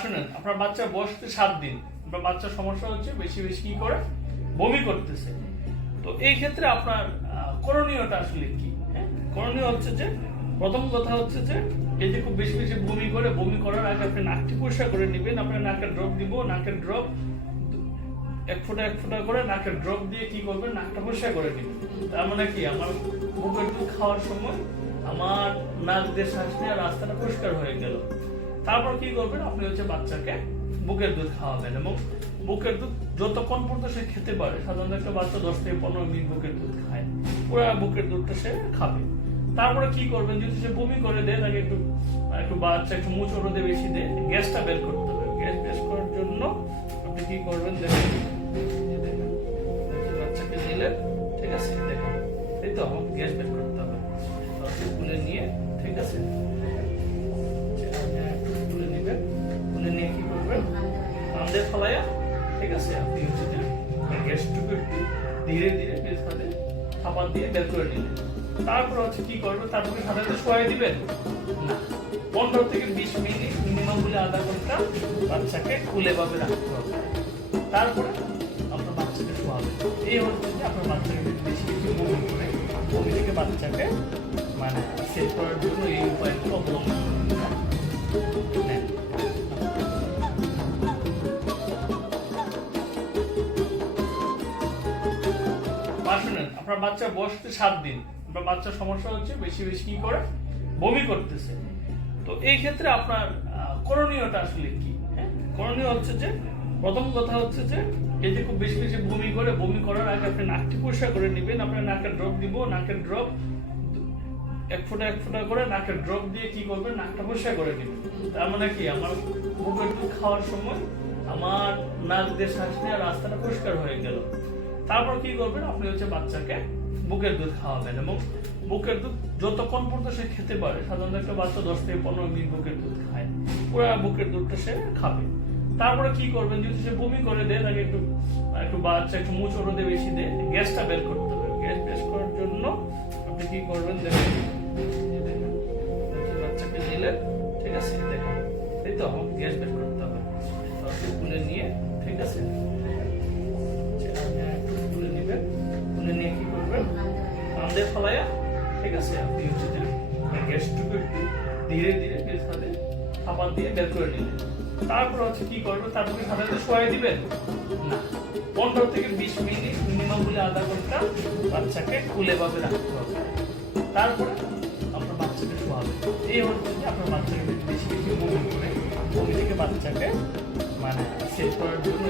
শুনেন, আপনার বাচ্চার বয়স হচ্ছে 7 দিন, আপনার বাচ্চার সমস্যা হচ্ছে বেশি বেশি কি করে বমি করতেছে। তো এই ক্ষেত্রে আপনার করণীয়টা আসলে কি? হ্যাঁ, করণীয় হচ্ছে যে প্রথম কথা হচ্ছে যে এই যে খুব বেশি বেশি বমি করে, বমি করার আগে আপনি নাকটি পরিষ্কার করে নেবেন। আপনার নাকের ড্রপ দিব, নাকের ড্রপ এক ফোঁটা করে নাকের ড্রপ দিয়ে কি করবেন, নাকটা পরিষ্কার করে নেবেন। তার মানে কি, আমার বুকের দুধ খাওয়ার সময় আমার নাক দিয়ে শ্বাস নেওয়ার রাস্তাটা পরিষ্কার হয়ে গেল। তারপর কি করবেন, আপনি হচ্ছে বাচ্চাকে বুকের দুধ খাওয়াবেন এবং বুকের দুধ যতক্ষণ পর্যন্ত সে খেতে পারে, সাধারণত একটা বাচ্চা 10 থেকে 15 মিনিট বুকের দুধ খায়, পুরো বুকের দুধটা সে খাবে। তারপরে কি করবেন, যদি সে বমি করে দেয় তাকে একটু বাচ্চা একটু মুচড় রোদে বেশি দেয়, গ্যাসটা বের করতে হবে। গ্যাস বের করার জন্য আপনি কি করবেন, দেখেন বাচ্চাকে দিলে, ঠিক আছে, দেখুন এই তো আমাকে গ্যাস বের করতে হবে। খুলে নিয়ে, ঠিক আছে, খুলে নেবেন। খুলে নিয়ে কি করবেন, কান্দে ফলাইয়া, ঠিক আছে, আপনি হচ্ছে যে গ্যাসটুকু একটু ধীরে ধীরে সাথে খাবার দিয়ে বের করে নিলেন। তারপর হচ্ছে কি করবেন, তারপরে সাধারণত শোয়াই দিবেন না, 15 থেকে 20 মিনিট মিনিমাম বলে আধা ঘন্টা বাচ্চাকে কুলে ভাবে রাখতে হবে। তারপরে আপনার বাচ্চাকে শোয়াবেন। এই হচ্ছে যে আপনার বাচ্চাকে বেশি বেশি বমি করে, বমি থেকে বাচ্চাকে মানে সেভ করার জন্য এই উপায়গুলো অবলম্বন করবেন। শুনেন, আপনার বাচ্চার বয়স হচ্ছে 7 দিন, আপনার বাচ্চার সমস্যা হচ্ছে বেশি বেশি কি করে বমি করতেছে। তো এই ক্ষেত্রে আপনার করণীয়টা আসলে কি? হ্যাঁ, করণীয় হচ্ছে যে প্রথম কথা হচ্ছে যে এই যে খুব বেশি বেশি বমি করে, বমি করার আগে আপনি নাকটি পরিষ্কার করে নেবেন। আপনার নাকের ড্রপ দিব, নাকের ড্রপ এক ফোঁটা করে নাকের ড্রপ দিয়ে কি করবেন, নাকটা পরিষ্কার করে নেবেন। তার মানে কি, আমার বুকের দুধ খাওয়ার সময় আমার নাক দিয়ে শ্বাস নেওয়ার রাস্তাটা পরিষ্কার হয়ে গেল। তারপর কি করবেন, আপনি হচ্ছে বাচ্চাকে বুকের দুধ খাওয়াবেন এবং বুকের দুধ যতক্ষণ পর্যন্ত সে খেতে পারে, সাধারণত একটা বাচ্চা 10 থেকে 15 মিনিট বুকের দুধ খায়, পুরো বুকের দুধটা সে খাবে। তারপরে কি করবেন, যদি সে বমি করে দেয় তাকে একটু বাচ্চা একটু মুচড় রোদে বেশি দেয়, গ্যাসটা বের করতে হবে। গ্যাস বের করার জন্য আপনি কি করবেন, দেখেন বাচ্চাকে দিলে, ঠিক আছে, দেখুন এই তো আমাকে গ্যাস বের করতে হবে। খুলে নিয়ে, ঠিক আছে, খুলে নেবেন। খুলে নিয়ে কি করবেন, কান্দে ফলাইয়া, ঠিক আছে, আপনি হচ্ছে যে গ্যাসটুকু একটু ধীরে ধীরে সাথে খাবার দিয়ে বের করে নিলেন। তারপর হচ্ছে কি করবেন, তারপরে সাধারণত শোয়াই দিবেন না, 15 থেকে 20 মিনিট মিনিমাম বলে আধা ঘন্টা বাচ্চাকে কুলে ভাবে রাখতে হবে। তারপরে আপনার বাচ্চাকে শোয়াবেন। এই হচ্ছে যে আপনার বাচ্চাকে বেশি বেশি বমি করে, বমি থেকে বাচ্চাকে মানে সেভ করার জন্য